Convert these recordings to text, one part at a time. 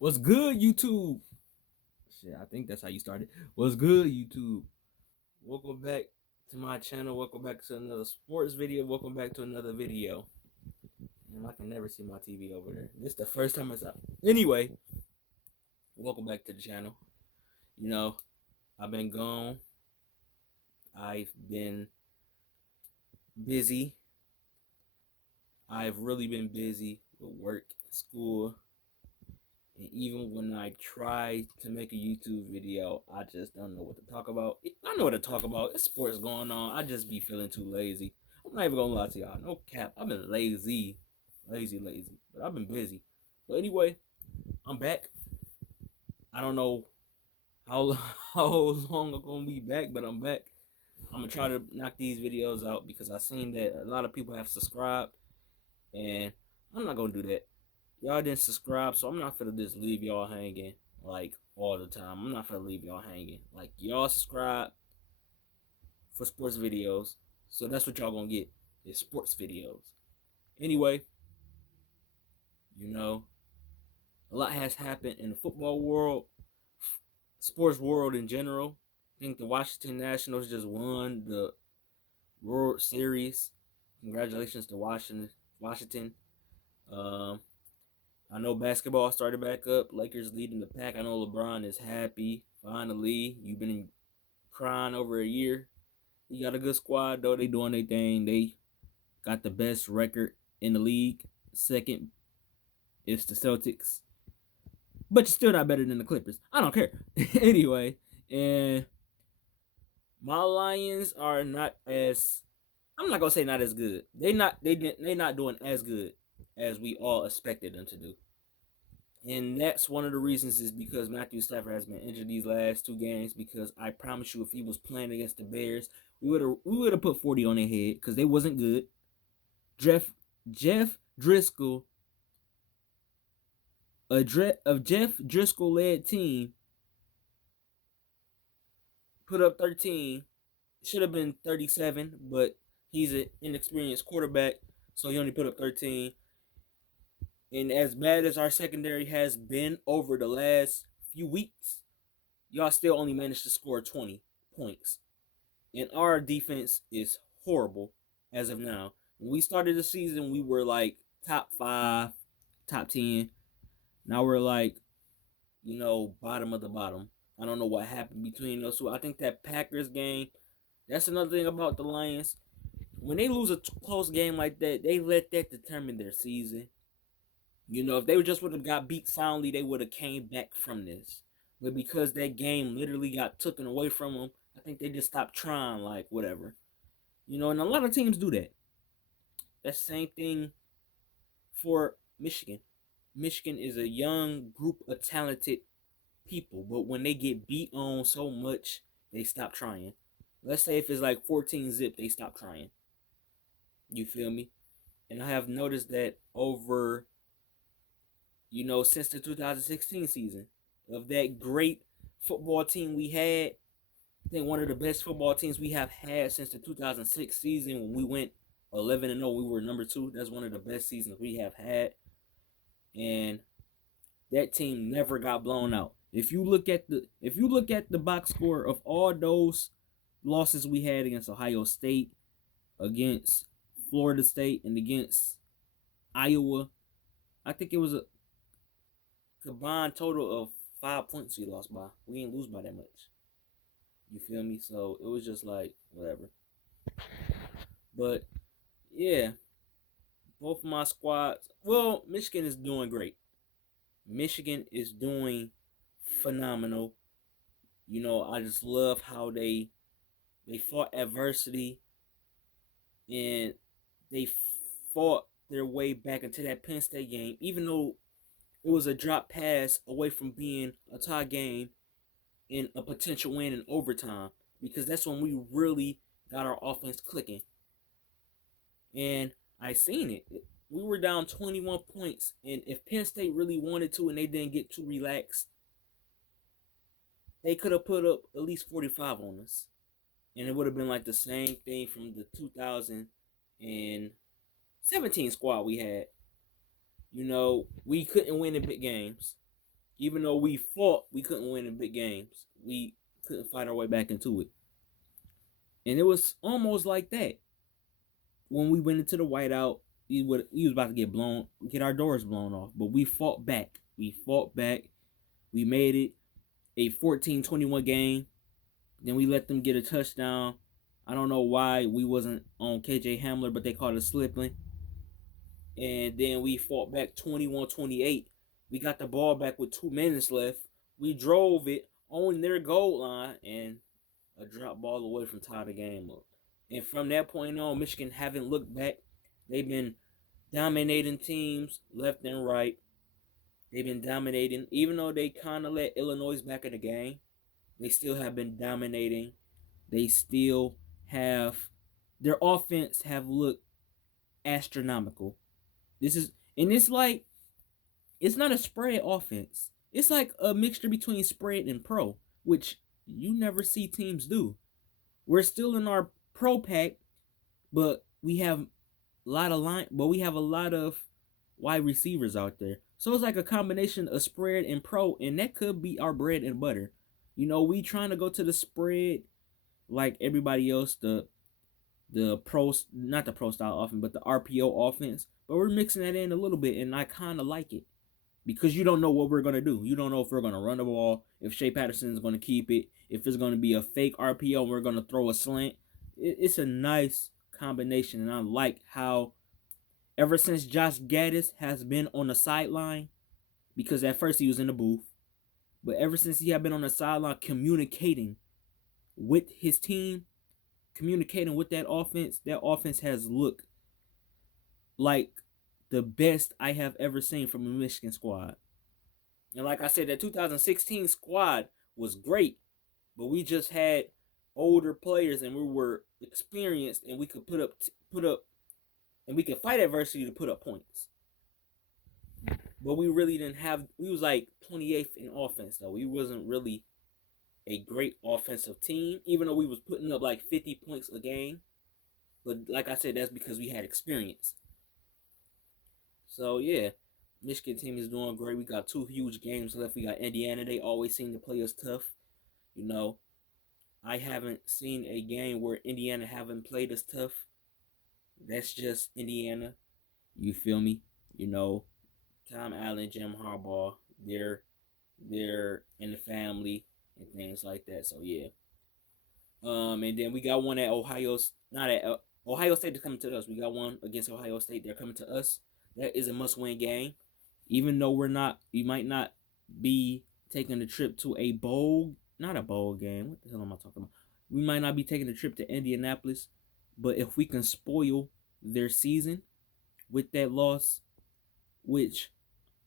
What's good, YouTube? Shit, I think that's how you started. What's good, YouTube? Welcome back to my channel. Welcome back to another sports video. Welcome back to another video. And I can never see my TV over there. This is the first time it's up. Anyway, welcome back to the channel. You know, I've been gone. I've been busy. I've really been busy with work, school. And even when I try to make a YouTube video, I just don't know what to talk about. I know what to talk about. It's sports going on. I just be feeling too lazy. I'm not even gonna lie to y'all. No cap. I've been lazy. Lazy. But I've been busy. But anyway, I'm back. I don't know how how long I'm gonna be back, but I'm back. I'm gonna try to knock these videos out because I seen that a lot of people have subscribed, and I'm not gonna do that. Y'all didn't subscribe, so I'm not gonna just leave y'all hanging like all the time. I'm not gonna leave y'all hanging. Like y'all subscribe for sports videos, so that's what y'all gonna get is sports videos. Anyway, you know, a lot has happened in the football world, sports world in general. I think the Washington Nationals just won the World Series. Congratulations to Washington. Um, I know basketball started back up. Lakers leading the pack. I know LeBron is happy. Finally, you've been crying over a year. You got a good squad, though. They doing their thing. They got the best record in the league. Second is the Celtics. But you're still not better than the Clippers. I don't care. Anyway, and my Lions are not as I'm not gonna say not as good. They not doing as good as we all expected them to do. And that's one of the reasons is because Matthew Stafford has been injured these last two games. Because I promise you, if he was playing against the Bears, we would have put 40 on their head because they wasn't good. Jeff Driscoll, Jeff Driscoll led team, put up 13. Should have been 37, but he's an inexperienced quarterback, so he only put up 13. And as bad as our secondary has been over the last few weeks, y'all still only managed to score 20 points. And our defense is horrible as of now. When we started the season, we were like top 5, top 10. Now we're like, bottom of the bottom. I don't know what happened between those two. I think that Packers game, that's another thing about the Lions. When they lose a close game like that, they let that determine their season. If they just would have got beat soundly, they would have came back from this. But because that game literally got taken away from them, I think they just stopped trying, like, whatever. And a lot of teams do that. That's the same thing for Michigan. Michigan is a young group of talented people, but when they get beat on so much, they stop trying. Let's say if it's like 14-zip, they stop trying. You feel me? And I have noticed that over since the 2016 season, of that great football team we had. I think one of the best football teams we have had since the 2006 season when we went 11-0. We were number 2. That's one of the best seasons we have had. And that team never got blown out. If you look at the box score of all those losses we had against Ohio State, against Florida State, and against Iowa, I think it was a combined total of 5 points we lost by. We didn't lose by that much. You feel me? So it was just like whatever. But yeah, both of my squads. Well, Michigan is doing great. Michigan is doing phenomenal. I just love how they fought adversity and they fought their way back into that Penn State game, even though it was a drop pass away from being a tie game and a potential win in overtime, because that's when we really got our offense clicking. And I seen it. We were down 21 points, and if Penn State really wanted to and they didn't get too relaxed, they could have put up at least 45 on us. And it would have been like the same thing from the 2017 squad we had. We couldn't win in big games. Even though we fought, we couldn't win in big games. We couldn't fight our way back into it. And it was almost like that. When we went into the whiteout, we was about to get our doors blown off. But we fought back. We fought back. We made it a 14-21 game. Then we let them get a touchdown. I don't know why we wasn't on KJ Hamler, but they called it slipping. And then we fought back 21-28. We got the ball back with 2 minutes left. We drove it on their goal line and a drop ball away from tie the game up. And from that point on, Michigan haven't looked back. They've been dominating teams left and right. They've been dominating. Even though they kind of let Illinois back in the game, they still have been dominating. They still have... Their offense have looked astronomical. It's like... It's not a spread offense. It's like a mixture between spread and pro, which you never see teams do. We're still in our pro pack, but we have a lot of wide receivers out there. So it's like a combination of spread and pro, and that could be our bread and butter. We trying to go to the spread like everybody else, the pro, not the pro style offense, but the RPO offense. But we're mixing that in a little bit, and I kind of like it. Because you don't know what we're going to do. You don't know if we're going to run the ball, if Shea Patterson is going to keep it, if it's going to be a fake RPO and we're going to throw a slant. It's a nice combination, and I like how ever since Josh Gaddis has been on the sideline, because at first he was in the booth, but ever since he had been on the sideline communicating with his team, communicating with that offense has looked like the best I have ever seen from a Michigan squad. And like I said, that 2016 squad was great, but we just had older players and we were experienced and we could put up and we could fight adversity to put up points. But we really didn't have... We was like 28th in offense, though. We wasn't really a great offensive team, even though we was putting up like 50 points a game. But like I said, that's because we had experience. So, yeah, Michigan team is doing great. We got 2 huge games left. We got Indiana. They always seem to play us tough. I haven't seen a game where Indiana haven't played us tough. That's just Indiana. You feel me? Tom Allen, Jim Harbaugh, they're in the family and things like that. So, yeah. And then we got one at Ohio State is coming to us. We got one against Ohio State. They're coming to us. That is a must-win game. Even though we might not be taking the trip to not a bowl game. What the hell am I talking about? We might not be taking the trip to Indianapolis, but if we can spoil their season with that loss, which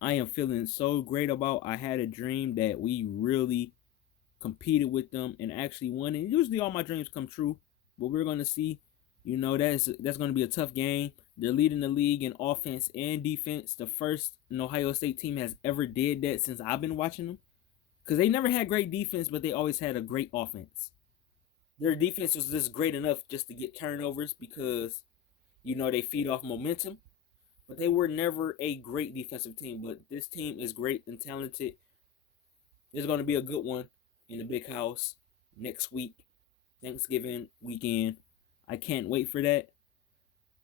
I am feeling so great about. I had a dream that we really competed with them and actually won. And usually all my dreams come true, but we're going to see. That's going to be a tough game. They're leading the league in offense and defense. The first Ohio State team has ever did that since I've been watching them. Because they never had great defense, but they always had a great offense. Their defense was just great enough just to get turnovers because, they feed off momentum. But they were never a great defensive team. But this team is great and talented. It's going to be a good one in the big house next week, Thanksgiving weekend. I can't wait for that.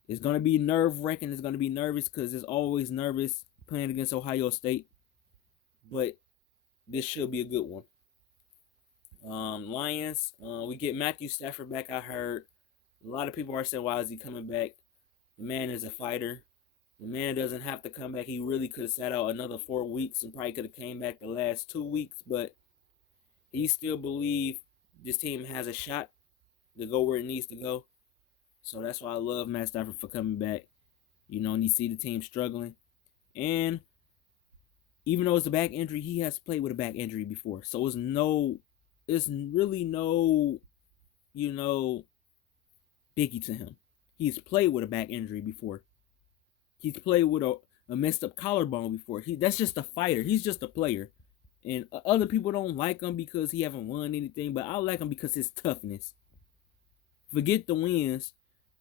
It's going to be nerve-wracking. It's going to be nervous because it's always nervous playing against Ohio State. But this should be a good one. Lions, we get Matthew Stafford back, I heard. A lot of people are saying, why is he coming back? The man is a fighter. The man doesn't have to come back. He really could have sat out another 4 weeks and probably could have came back the last 2 weeks. But he still believes this team has a shot to go where it needs to go. So that's why I love Matt Stafford for coming back. And you see the team struggling. And even though it's a back injury, he has played with a back injury before. So it's really no, biggie to him. He's played with a back injury before. He's played with a messed up collarbone before. That's just a fighter. He's just a player. And other people don't like him because he haven't won anything. But I like him because his toughness. Forget the wins.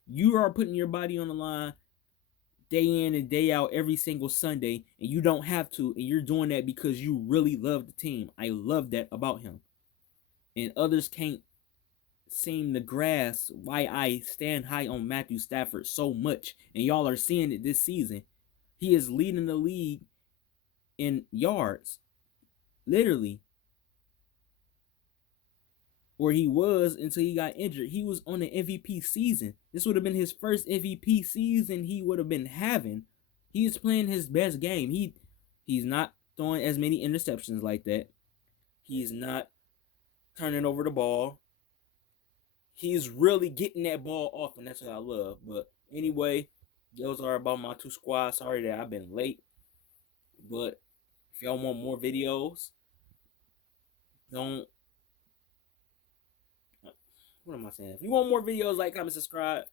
You are putting your body on the line day in and day out every single Sunday, and you don't have to, and you're doing that because you really love the team. I love that about him. And others can't seem to grasp why I stand high on Matthew Stafford so much. And y'all are seeing it this season. He is leading the league in yards. Literally. Where he was until he got injured. He was on the MVP season. This would have been his first MVP season he would have been having. He is playing his best game. He's not throwing as many interceptions like that. He's not turning over the ball. He's really getting that ball off, and that's what I love. But anyway, those are about my two squads. Sorry that I've been late. But if y'all want more videos, don't... What am I saying? If you want more videos, like, comment, subscribe.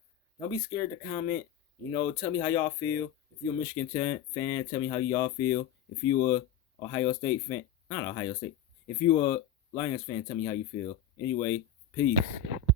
Don't be scared to comment. You know, tell me how y'all feel. If you're a Michigan fan, tell me how y'all feel. If you're a Ohio State fan, not Ohio State. If you're a Lions fan, tell me how you feel. Anyway, peace.